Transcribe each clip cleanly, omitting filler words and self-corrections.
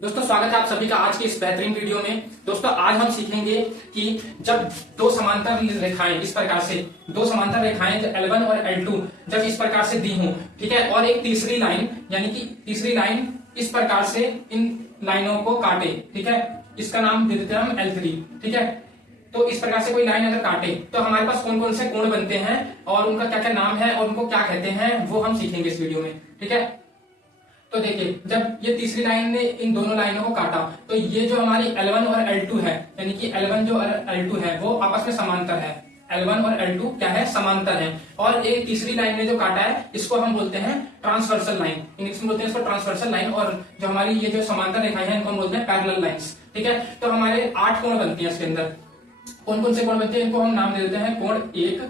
दोस्तों स्वागत है आप सभी का आज के इस बेहतरीन वीडियो में। दोस्तों आज हम सीखेंगे कि जब दो समांतर रेखाएं इस प्रकार से दो समांतर रेखाएं L1 और L2 जब इस प्रकार से दी हों, ठीक है, और एक तीसरी लाइन यानी कि तीसरी लाइन इस प्रकार से इन लाइनों को काटे, ठीक है, इसका नाम दे देते हैं हम L3, ठीक है। तो इस प्रकार से कोई लाइन अगर काटे तो हमारे पास कौन कौन से कोण बनते हैं और उनका क्या क्या नाम है और उनको क्या कहते हैं वो हम सीखेंगे इस वीडियो में, ठीक है। तो देखिए जब ये तीसरी लाइन ने इन दोनों लाइनों को काटा तो ये जो हमारी L1 और L2 है यानी कि L1 जो L2 है वो आपस में समांतर है। L1 और L2 क्या है, समांतर है। और एक तीसरी लाइन ने जो काटा है इसको हम बोलते हैं ट्रांसवर्सल लाइन, इंग्लिश में बोलते हैं इसको ट्रांसवर्सल लाइन। और जो हमारी ये जो समांतर रेखाएं हैं इनको हम बोलते हैं पैरेलल लाइंस, ठीक है। तो हमारे 8 कोण बनती है इसके अंदर। कौन कौन से कोण बनते हैं इनको हम नाम दे देते हैं कोण 1,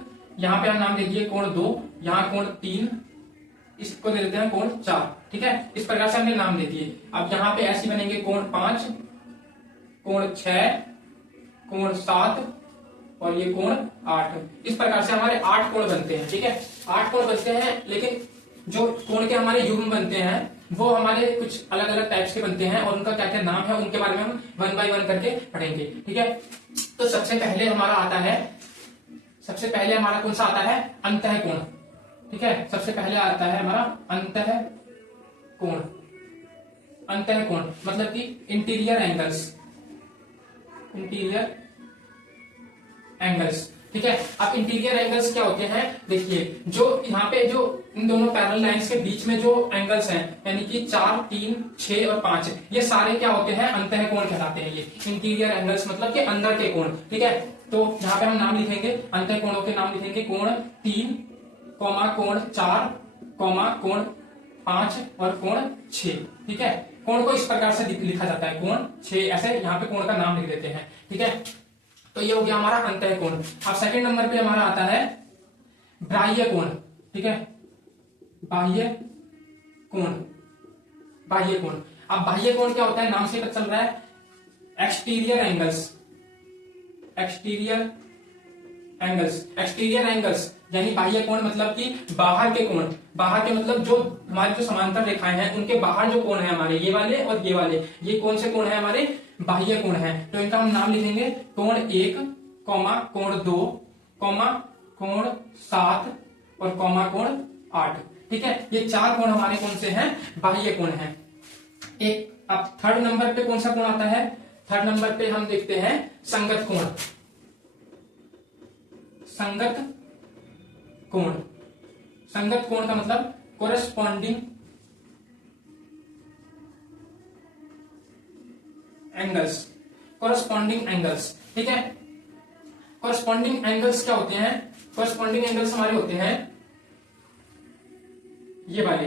यहाँ पे हम नाम दे दिए कोण 2, यहाँ कोण 3, इसको दे देते हैं कोण 4, ठीक है। इस प्रकार से हमने नाम दे दिए। अब यहाँ पे ऐसे बनेंगे कोण 5, कोण 6, कोण 7 और ये कोण 8। इस प्रकार से हमारे 8 कोण बनते हैं, ठीक है। 8 कोण बनते हैं, लेकिन जो कोण के हमारे युग्म बनते हैं वो हमारे कुछ अलग अलग टाइप्स के बनते हैं और उनका क्या क्या नाम है उनके बारे में हम 1 बाय 1 करके पढ़ेंगे, ठीक है। तो सबसे पहले हमारा कौन सा आता है, अंतः कोण, ठीक है। सबसे पहले आता है हमारा अंतः कोण। अंतः कोण मतलब कि इंटीरियर एंगल्स, ठीक है। अब इंटीरियर एंगल्स क्या होते हैं, देखिए जो यहाँ पे जो इन दोनों पैरेलल लाइंस के बीच में जो एंगल्स हैं यानी कि 4, 3, 6 और 5, ये सारे क्या होते हैं, अंतः कोण कहलाते हैं। ये इंटीरियर एंगल्स मतलब कि अंदर के कोण, ठीक है। तो यहाँ पे हम नाम लिखेंगे, अंतः कोणों के नाम लिखेंगे कोण 3, कोण 4, कोण 5 और कोण 6, ठीक है। कोण को इस प्रकार से लिखा जाता है, कोण 6, ऐसे यहाँ पे कोण का नाम लिख देते हैं, ठीक है। तो ये हो गया हमारा अंतः कोण। अब सेकंड नंबर पे हमारा आता है बाह्य कोण, ठीक है। बाह्य कोण। अब बाह्य कोण क्या होता है, नाम से पता चल रहा है, एक्सटीरियर एंगल्स यानी बाह्य कोण मतलब कि बाहर के कोण। बाहर के मतलब जो हमारी जो समांतर रेखाएं हैं उनके बाहर जो कोण है हमारे, ये वाले और ये वाले, ये कौन से कोण है हमारे, बाह्य कोण है। तो इनका हम नाम लिखेंगे कोण 1, कोण 2, कोण 7 और कोण 8, ठीक है। ये 4 कोण हमारे कौन से हैं, बाह्य कोण हैं। एक अब थर्ड नंबर पे कौन सा कोण आता है, थर्ड नंबर पे हम देखते हैं संगत कोण। संगत कोण का मतलब कोरेस्पॉन्डिंग एंगल्स, ठीक है। कोरेस्पॉन्डिंग एंगल्स क्या होते हैं, कोरेस्पॉन्डिंग एंगल्स हमारे होते हैं ये वाले,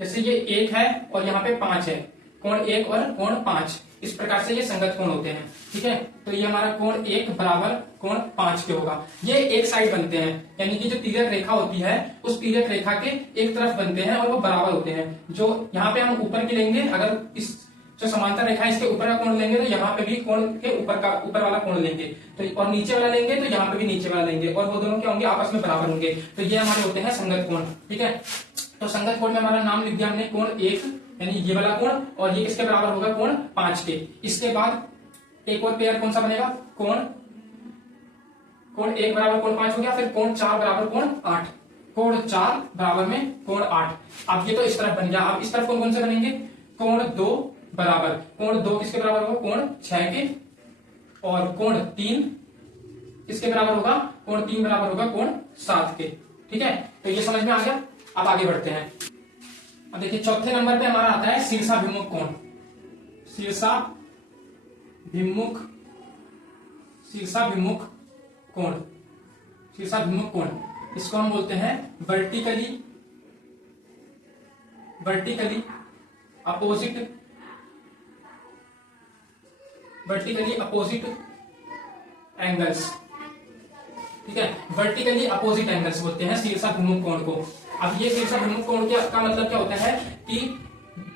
जैसे ये 1 है और यहाँ पे 5 है, कोण 1 और कोण 5, इस प्रकार से ये संगत कोण होते हैं, ठीक है। तो ये हमारा कोण 1 बराबर कोण 5 के होगा। ये एक साइड बनते हैं यानी कि जो तिर्यक रेखा होती है उस तिर्यक रेखा के एक तरफ बनते हैं और वो बराबर होते हैं। जो यहाँ पे हम ऊपर की लेंगे, अगर इस जो समांतर रेखा है इसके ऊपर का कोण लेंगे तो यहाँ पे भी कोण के ऊपर वाला कोण लेंगे, तो और नीचे वाला लेंगे तो यहाँ पे भी नीचे वाला लेंगे और वो दोनों क्या होंगे, आपस में बराबर होंगे। तो ये हमारे होते हैं संगत कोण, ठीक है। तो संगत कोण में हमारा नाम लिख दिया हमने कोण 1 यानी ये वाला कोण, और ये किसके बराबर होगा, कोण 5 के। इसके बाद एक और पेयर कौन सा बनेगा, कोण 1 बराबर कोण 5 हो गया, फिर कोण 4 बराबर कोण 8, कोण 4 बराबर में कोण 8। अब ये तो इस तरफ बन गया। अब इस तरफ कौन कौन से बनेंगे, कोण 2 बराबर, कोण 2 किसके बराबर होगा, कोण 6 के, और कोण 3 किसके बराबर होगा, कोण 3 बराबर होगा कोण 7 के, ठीक है। तो ये समझ में आ गया। अब आगे बढ़ते हैं। अब देखिए चौथे नंबर पे हमारा आता है शीर्षाभिमुख कोण। शीर्षाभिमुख कोण, इसको हम बोलते हैं वर्टिकली अपोजिट एंगल्स, ठीक है। वर्टिकली अपोजिट एंगल्स बोलते हैं शीर्षाभिमुख कोण को। अब ये शीर्षाभिमुख कोण का मतलब क्या होता है कि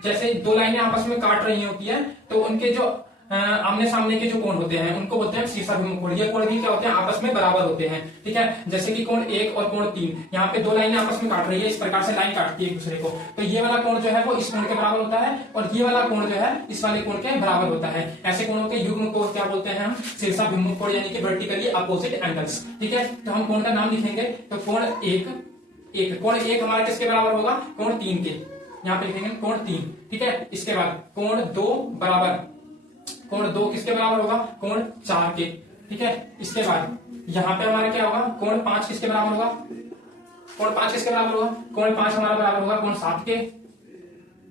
जैसे दो लाइनें आपस में काट रही होती है तो उनके जो आमने सामने के जो कोण होते हैं उनको बोलते हैं शीर्षाभिमुख कोण। ये कोण भी क्या होते हैं, आपस में बराबर होते हैं, ठीक है। जैसे कि कोण 1 और कोण 3, यहाँ पे दो लाइनें आपस में काट रही है, इस प्रकार से लाइन काटती है एक दूसरे को, तो ये वाला कोण जो है वो इस कोण के बराबर होता है और ये वाला कोण जो है इस वाले कोण के बराबर होता है। ऐसे कोणों के युग्म को क्या बोलते हैं हम, शीर्षाभिमुख कोण, यानी कि वर्टिकली अपोजिट एंगल्स, ठीक है। तो हम कोण का नाम लिखेंगे, तो कोण 1, कोण 1 हमारा किसके बराबर होगा, कोण 3 के, यहाँ पे लिखेंगे कोण 3, ठीक है। इसके बाद कोण 2 बराबर, कोण 2 किसके बराबर होगा, कोण 4 के, ठीक है। इसके बाद यहाँ पे हमारा क्या होगा, कोण 5 किसके बराबर होगा, कोण 5 किसके बराबर होगा, कोण 5 हमारा बराबर होगा कोण 7 के,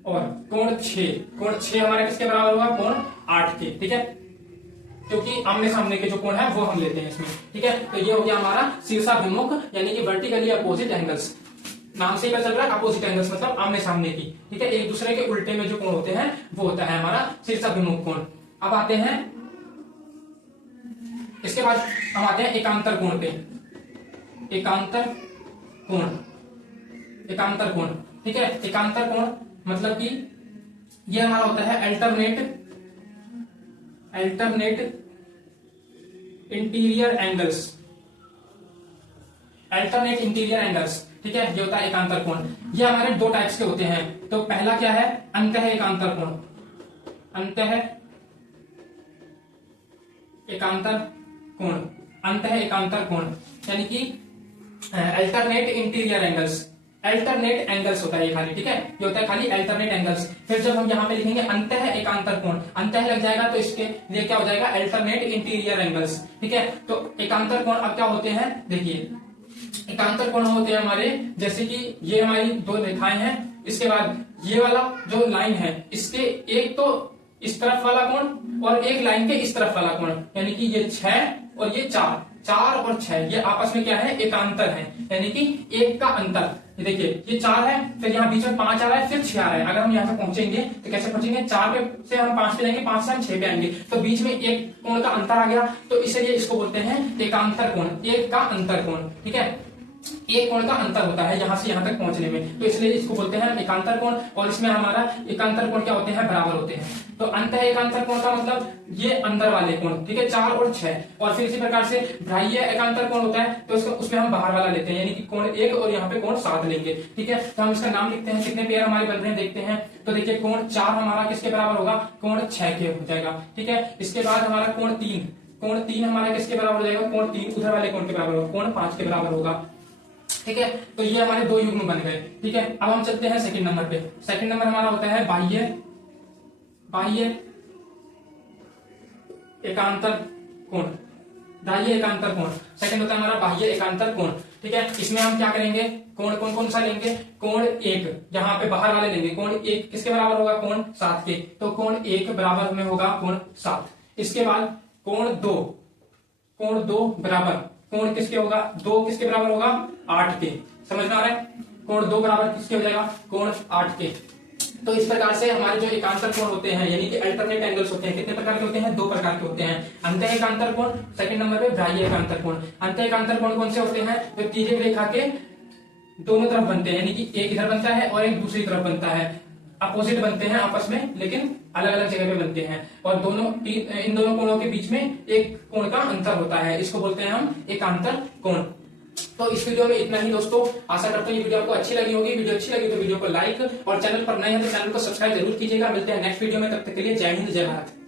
और कोण 6 हमारा किसके बराबर होगा, कोण 8 के, ठीक है। क्योंकि आमने सामने के जो कोण है वो हम लेते हैं इसमें, ठीक है। तो ये हो गया हमारा शीर्षाभिमुख यानी कि वर्टिकली अपोजिट एंगल्स। नाम से ही पता चल रहा है, अपोजिट एंगल्स मतलब आमने सामने की, ठीक है। एक दूसरे के उल्टे में जो कोण होते हैं वो होता है हमारा शीर्षाभिमुख कोण। अब आते हैं, इसके बाद हम आते हैं एकांतर कोण पे। एकांतर कोण, ठीक है। एकांतर कोण मतलब कि ये हमारा होता है अल्टरनेट इंटीरियर एंगल्स, ठीक है। ये होता है एकांतर कोण। ये हमारे दो टाइप्स के होते हैं। तो पहला क्या है, अंतः एकांतर कोण, अंतः एकांतर कोण यानी कि alternate interior angles, alternate angles होता है ये खाली, ठीक है। ये होता है खाली अल्टरनेट एंगल्स। फिर जब हम यहाँ पे लिखेंगे अंतः एकांतर कोण, अंतः लग जाएगा तो इसके लिए क्या हो जाएगा, अल्टरनेट इंटीरियर एंगल्स, ठीक है। तो एकांतर कोण अब क्या होते हैं, देखिए एकांतर कोण होते हैं हमारे, जैसे कि ये हमारी दो रेखाएं हैं, इसके बाद ये वाला जो लाइन है इसके एक तो इस तरफ वाला कोण और एक लाइन के इस तरफ वाला कोण, यानी कि ये 6 और ये 4 और 6 ये आपस में क्या है, एकांतर है, यानी कि एक का अंतर। ये देखिए ये 4 है, फिर यहाँ बीच में 5 आ रहा है, फिर 6 आ रहा है। अगर हम यहाँ से पहुंचेंगे तो कैसे पहुंचेंगे, 4 पे से हम 5 पे जाएंगे, 5 से हम 6 पे आएंगे, तो बीच में एक कोण का अंतर आ गया, तो इसलिए इसको बोलते हैं एकांतर कोण, एक का अंतर कोण, ठीक है। एक कोण का अंतर होता है यहाँ से यहाँ तक पहुंचने में, तो इसलिए इसको बोलते हैं एकांतर कोण। और इसमें हमारा एकांतर कोण क्या होते हैं, बराबर होते हैं। तो अंतः एकांतर कोण का मतलब ये अंदर वाले कोण, ठीक है, 4 और 6। और फिर इसी प्रकार से बाह्य एकांतर कोण होता है, तो उसमें हम बाहर वाला लेते हैं, यानी कि कोण 1 और यहाँ पे कोण 7 लेंगे, ठीक है। तो हम इसका नाम लिखते हैं, कितने पेयर हमारे बन रहे हैं देखते हैं। तो देखिए कोण 4 हमारा किसके बराबर होगा, कोण 6 के हो जाएगा, ठीक है। इसके बाद हमारा कोण 3 हमारा किसके बराबर हो जाएगा, कोण 3 उधर वाले कोण के बराबर होगा, कोण 5 के बराबर होगा, ठीक है। तो ये हमारे दो युग्म बन गए, ठीक है। अब हम चलते हैं सेकंड नंबर पे। सेकंड नंबर हमारा होता है बाह्य एकांतर कोण, बाह्य एकांतर कोण। सेकंड होता है हमारा बाह्य एकांतर कोण, ठीक है। इसमें हम क्या करेंगे, कोण कौन सा लेंगे, कोण 1 यहाँ पे बाहर वाले लेंगे, कोण 1 किसके बराबर होगा, कोण 7 के, तो कोण 1 बराबर में होगा कोण 7। इसके बाद कोण 2 बराबर, कोण किसके होगा, 2 किसके बराबर होगा, 8 के, समझ में आ रहा है। कोण 2 बराबर किसके हो जाएगा, कोण 8 के। तो इस प्रकार से हमारे जो एकांतर कोण होते हैं यानी कि अल्टरनेट एंगल्स होते हैं, कितने प्रकार के होते हैं, 2 प्रकार के होते हैं। अंतः एकांतर कोण, सेकंड नंबर पे बाह्य एकांतर कोण। अंतः एकांतर कोण कौन से होते हैं, जो तिर्यक रेखा के दोनों तरफ बनते हैं, यानी कि एक इधर बनता है और एक दूसरी तरफ बनता है, अपोजिट बनते हैं आपस में, लेकिन अलग अलग जगह पे बनते हैं, और इन दोनों कोणों के बीच में एक कोण का अंतर होता है, इसको बोलते हैं हम एकांतर कोण। तो इस वीडियो में इतना ही दोस्तों। आशा करता हूँ ये वीडियो आपको अच्छी लगी होगी। वीडियो अच्छी लगी तो वीडियो को लाइक, और चैनल पर नए हैं तो चैनल को सब्सक्राइब जरूर कीजिएगा। मिलते हैं नेक्स्ट वीडियो में, तब तक के लिए जय हिंद जय भारत।